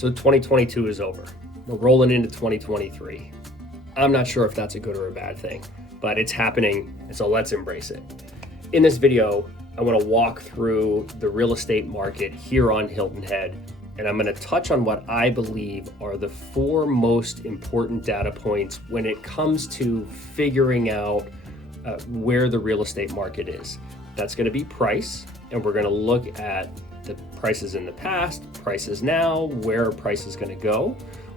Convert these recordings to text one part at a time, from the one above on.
So 2022 is over. We're rolling into 2023. I'm not sure if that's a good or a bad thing, but it's happening, so let's embrace it. In this video, I want to walk through the real estate market here on Hilton Head, and I'm going to touch on what I believe are the 4 most important data points when it comes to figuring out where the real estate market is. That's going to be price, and we're going to look at the prices in the past, prices now, where are prices going to go.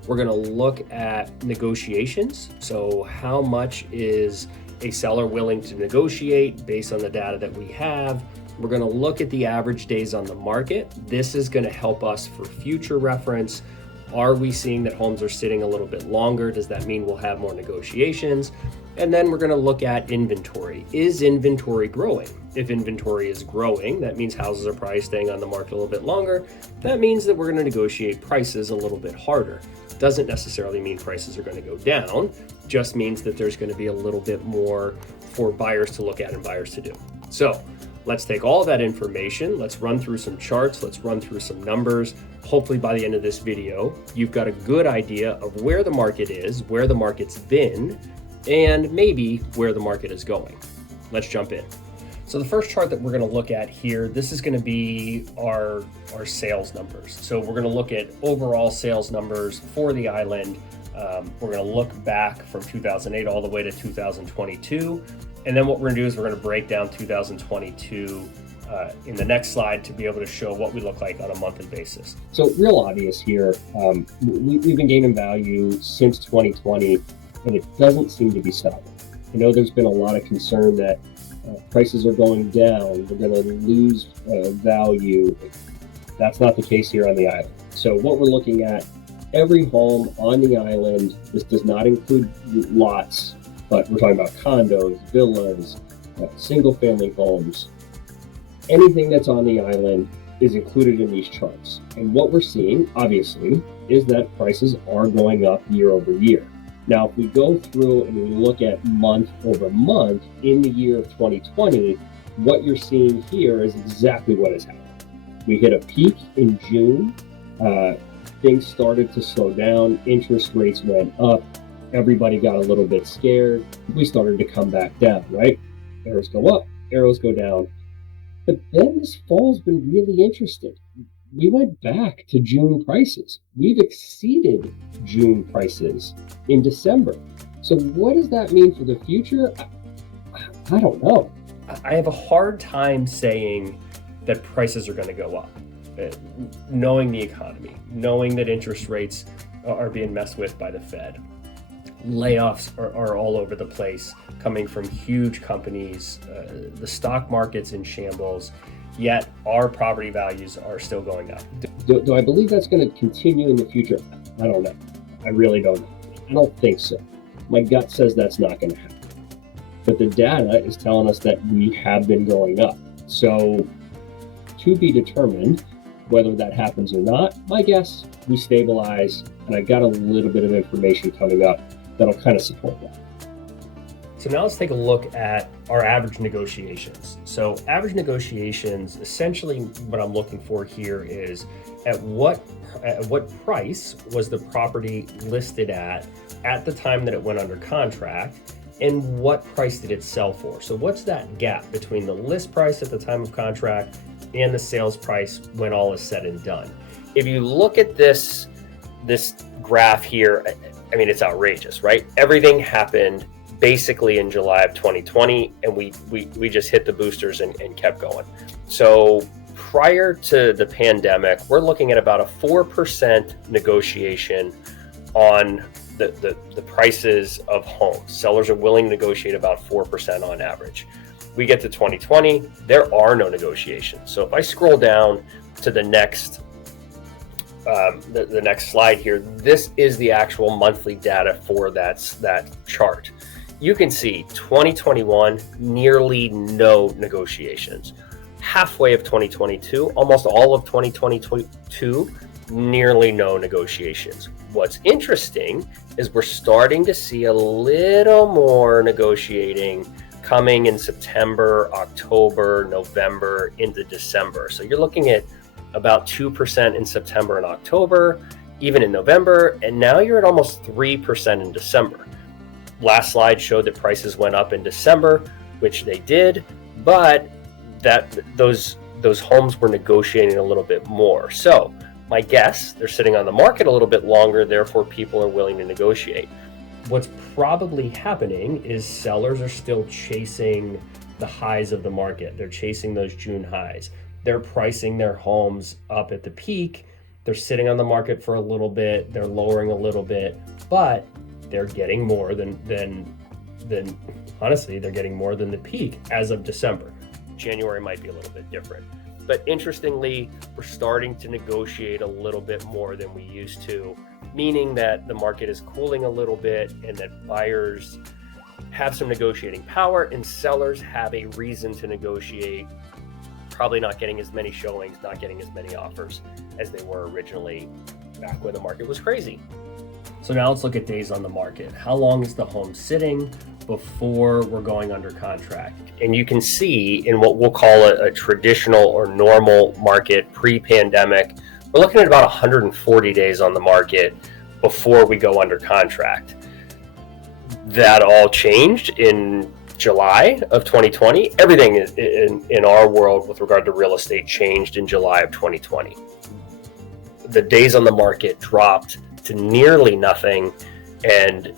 We're going to look at negotiations. So how much is a seller willing to negotiate based on the data that we have? We're going to look at the average days on the market. This is going to help us for future reference. Are we seeing that homes are sitting a little bit longer? Does that mean we'll have more negotiations? And then we're going to look at inventory. Is inventory growing? If inventory is growing, that means houses are probably staying on the market a little bit longer. That means that we're going to negotiate prices a little bit harder. Doesn't necessarily mean prices are going to go down, just means that there's going to be a little bit more for buyers to look at and buyers to do. So let's take all of that information, let's run through some charts, let's run through some numbers. Hopefully by the end of this video, you've got a good idea of where the market is, where the market's been, and maybe where the market is going. Let's jump in. So the first chart that we're going to look at here, this is going to be our sales numbers. So we're going to look at overall sales numbers for the island. We're going to look back from 2008 all the way to 2022. And then what we're going to do is we're going to break down 2022 in the next slide to be able to show what we look like on a monthly basis. So real obvious here, we've been gaining value since 2020, and it doesn't seem to be stopping. I know there's been a lot of concern that prices are going down, we're going to lose value. That's not the case here on the island. So what we're looking at, every home on the island, this does not include lots, but we're talking about condos, villas, single family homes. Anything that's on the island is included in these charts. And what we're seeing, obviously, is that prices are going up year over year. Now, if we go through and we look at month over month in the year of 2020, what you're seeing here is exactly what has happened. We hit a peak in June. Things started to slow down. Interest rates went up. Everybody got a little bit scared. We started to come back down, right? Arrows go up, arrows go down. But then this fall's been really interesting. We went back to June prices. We've exceeded June prices in December. So what does that mean for the future? I don't know. I have a hard time saying that prices are going to go up, knowing the economy, knowing that interest rates are being messed with by the Fed. Layoffs are all over the place, coming from huge companies. The stock market's in shambles. Yet our property values are still going up. Do I believe that's going to continue in the future? I don't know. I really don't know. I don't think so. My gut says that's not going to happen. But the data is telling us that we have been going up. So to be determined whether that happens or not, my guess, we stabilize. And I got a little bit of information coming up that'll kind of support that. So now let's take a look at our average negotiations. So average negotiations, essentially what I'm looking for here is at what price was the property listed at the time that it went under contract, and what price did it sell for? So what's that gap between the list price at the time of contract and the sales price when all is said and done? If you look at this graph here, I mean, it's outrageous, right? Everything happened basically in July of 2020, and we just hit the boosters and kept going. So prior to the pandemic, we're looking at about a 4% negotiation on the prices of homes. Sellers are willing to negotiate about 4% on average. We get to 2020, there are no negotiations. So if I scroll down to the next the next slide here, this is the actual monthly data for that chart. You can see 2021, nearly no negotiations. Halfway of 2022, almost all of 2022, nearly no negotiations. What's interesting is we're starting to see a little more negotiating coming in September, October, November, into December. So you're looking at about 2% in September and October, even in November, and now you're at almost 3% in December. Last slide showed that prices went up in December, which they did, but that those homes were negotiating a little bit more. So my guess, they're sitting on the market a little bit longer, therefore people are willing to negotiate. What's probably happening is sellers are still chasing the highs of the market. They're chasing those June highs. They're pricing their homes up at the peak. They're sitting on the market for a little bit. They're lowering a little bit, but they're getting more than honestly, they're getting more than the peak as of December. January might be a little bit different. But interestingly, we're starting to negotiate a little bit more than we used to, meaning that the market is cooling a little bit and that buyers have some negotiating power and sellers have a reason to negotiate, probably not getting as many showings, not getting as many offers as they were originally back when the market was crazy. So now let's look at days on the market. How long is the home sitting before we're going under contract? And you can see in what we'll call a traditional or normal market pre-pandemic, we're looking at about 140 days on the market before we go under contract. That all changed in July of 2020. Everything in our world with regard to real estate changed in July of 2020. The days on the market dropped to nearly nothing, and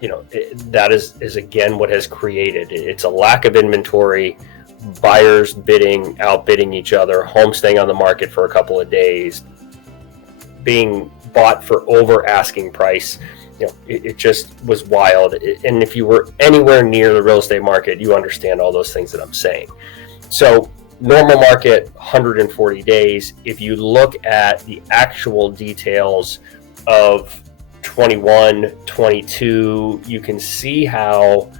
that is again what has created. It's a lack of inventory, buyers outbidding each other, homes staying on the market for a couple of days, being bought for over asking price. It just was wild. And if you were anywhere near the real estate market, you understand all those things that I'm saying. So normal market, 140 days. If you look at the actual details of 21, 22, you can see how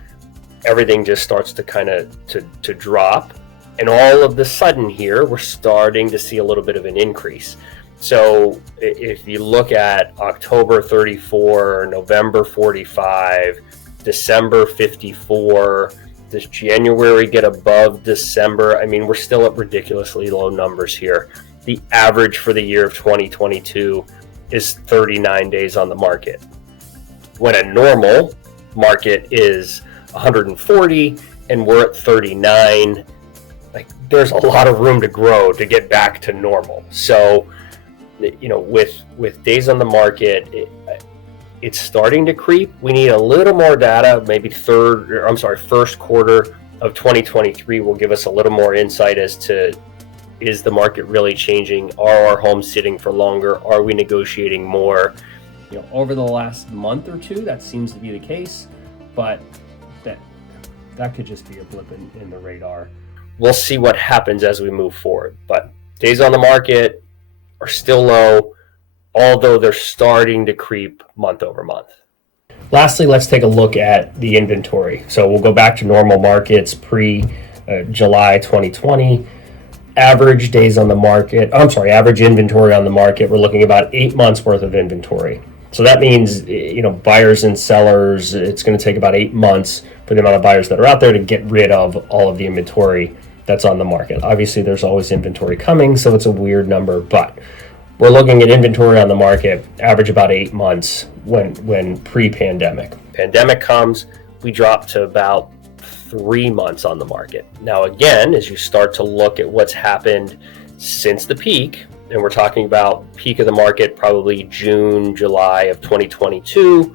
everything just starts to kind of to drop. And all of the sudden here, we're starting to see a little bit of an increase. So if you look at October 34, November 45, December 54, does January get above December? I mean, we're still at ridiculously low numbers here. The average for the year of 2022 is 39 days on the market. When a normal market is 140 and we're at 39, there's a lot of room to grow to get back to normal. So, with days on the market, it's starting to creep. We need a little more data. Maybe first quarter of 2023 will give us a little more insight as to, is the market really changing? Are our homes sitting for longer? Are we negotiating more? Over the last month or two, that seems to be the case, but that could just be a blip in the radar. We'll see what happens as we move forward. But days on the market are still low, although they're starting to creep month over month. Lastly, let's take a look at the inventory. So we'll go back to normal markets pre-July 2020. Average days on the market, average inventory on the market, we're looking about 8 months worth of inventory. So that means, buyers and sellers, it's going to take about 8 months for the amount of buyers that are out there to get rid of all of the inventory that's on the market. Obviously, there's always inventory coming, so it's a weird number, but we're looking at inventory on the market, average about 8 months when pre-pandemic. Pandemic comes, we drop to about 3 months on the market. Now, again, as you start to look at what's happened since the peak, and we're talking about peak of the market, probably June, July of 2022,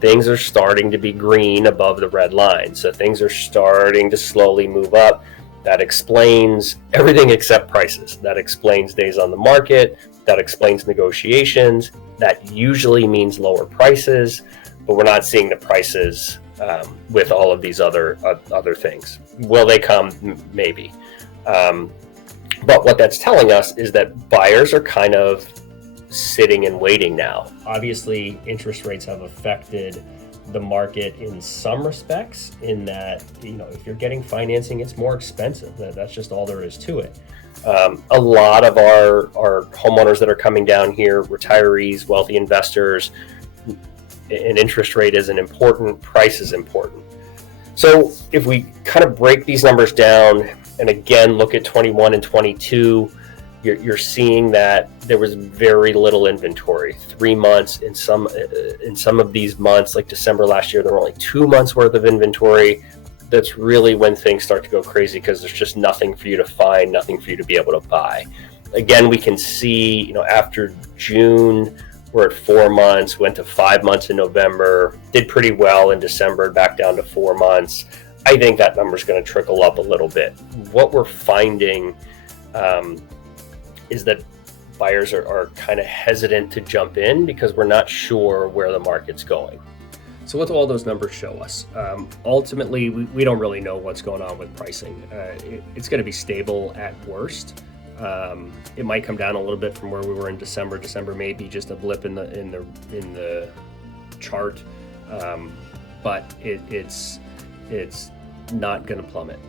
things are starting to be green above the red line. So things are starting to slowly move up. That explains everything except prices. That explains days on the market. That explains negotiations. That usually means lower prices, but we're not seeing the prices with all of these other things. Will they come? Maybe. But what that's telling us is that buyers are kind of sitting and waiting now. Obviously, interest rates have affected the market in some respects, in that, if you're getting financing, it's more expensive. That's just all there is to it. A lot of our homeowners that are coming down here, retirees, wealthy investors, an interest rate isn't important, price is important. So if we kind of break these numbers down and again look at 21 and 22, You're seeing that there was very little inventory, 3 months in some of these months, like December last year, there were only 2 months worth of inventory. That's really when things start to go crazy, because there's just nothing for you to find, nothing for you to be able to buy. Again, we can see, after June, we're at 4 months, went to 5 months in November, did pretty well in December, back down to 4 months. I think that number's going to trickle up a little bit. What we're finding is that buyers are kind of hesitant to jump in because we're not sure where the market's going. So what do all those numbers show us? Ultimately, we don't really know what's going on with pricing. It's going to be stable at worst. It might come down a little bit from where we were in December. December may be just a blip in the chart, but it's not going to plummet.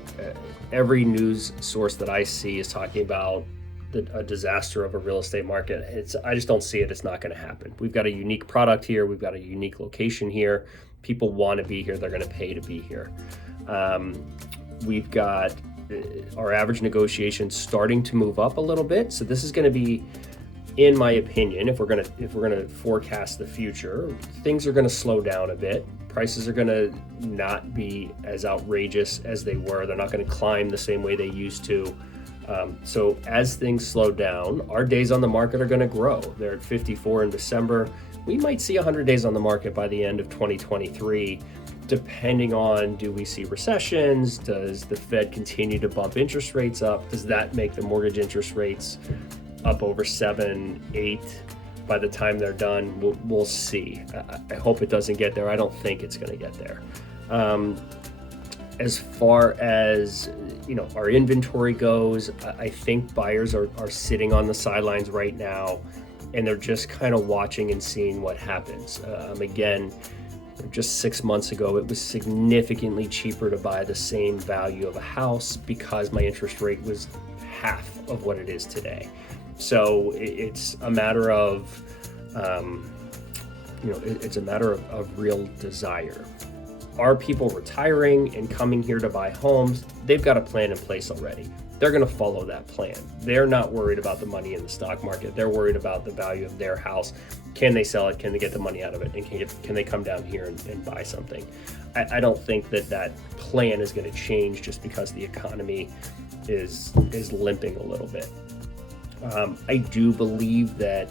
Every news source that I see is talking about a disaster of a real estate market. I just don't see it. It's not going to happen. We've got a unique product here. We've got a unique location here. People want to be here. They're going to pay to be here. We've got our average negotiation starting to move up a little bit. So this is going to be, in my opinion, if we're going to forecast the future, things are going to slow down a bit. Prices are going to not be as outrageous as they were. They're not going to climb the same way they used to. So as things slow down, our days on the market are going to grow. They're at 54 in December. We might see 100 days on the market by the end of 2023, depending on, do we see recessions? Does the Fed continue to bump interest rates up? Does that make the mortgage interest rates up over 7, 8 by the time they're done? We'll see. I hope it doesn't get there. I don't think it's going to get there. As far as our inventory goes, I think buyers are sitting on the sidelines right now, and they're just kind of watching and seeing what happens. Again, just 6 months ago, it was significantly cheaper to buy the same value of a house because my interest rate was half of what it is today. So it's a matter of, it's a matter of real desire. Are people retiring and coming here to buy homes? They've got a plan in place already. They're going to follow that plan. They're not worried about the money in the stock market. They're worried about the value of their house. Can they sell it? Can they get the money out of it? And can they come down here and buy something? I don't think that plan is going to change just because the economy is limping a little bit. I do believe that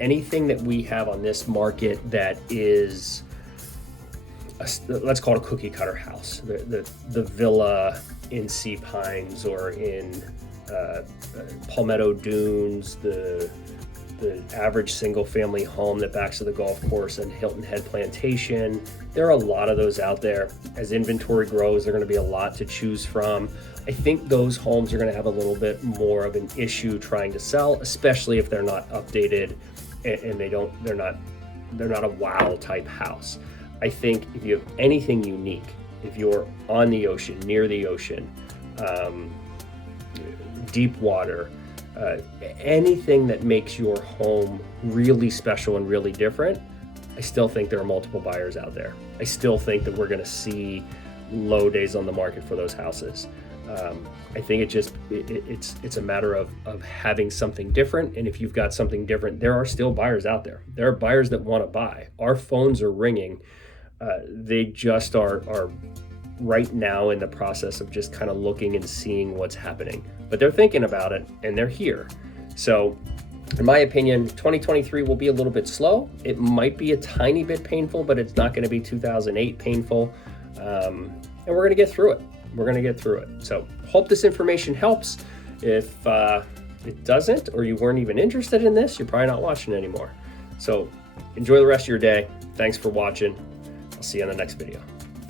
anything that we have on this market that is, let's call it a cookie cutter house, the villa in Sea Pines or in Palmetto Dunes, the average single family home that backs to the golf course and Hilton Head Plantation. There are a lot of those out there. As inventory grows, there are going to be a lot to choose from. I think those homes are going to have a little bit more of an issue trying to sell, especially if they're not updated and they're not a wow type house. I think if you have anything unique, if you're on the ocean, near the ocean, deep water, anything that makes your home really special and really different, I still think there are multiple buyers out there. I still think that we're going to see low days on the market for those houses. I think it's a matter of having something different. And if you've got something different, there are still buyers out there. There are buyers that want to buy. Our phones are ringing. They just are right now in the process of just kind of looking and seeing what's happening. But they're thinking about it and they're here. So in my opinion, 2023 will be a little bit slow. It might be a tiny bit painful, but it's not going to be 2008 painful. And we're going to get through it. We're going to get through it. So hope this information helps. If it doesn't, or you weren't even interested in this, you're probably not watching anymore. So enjoy the rest of your day. Thanks for watching. I'll see you on the next video.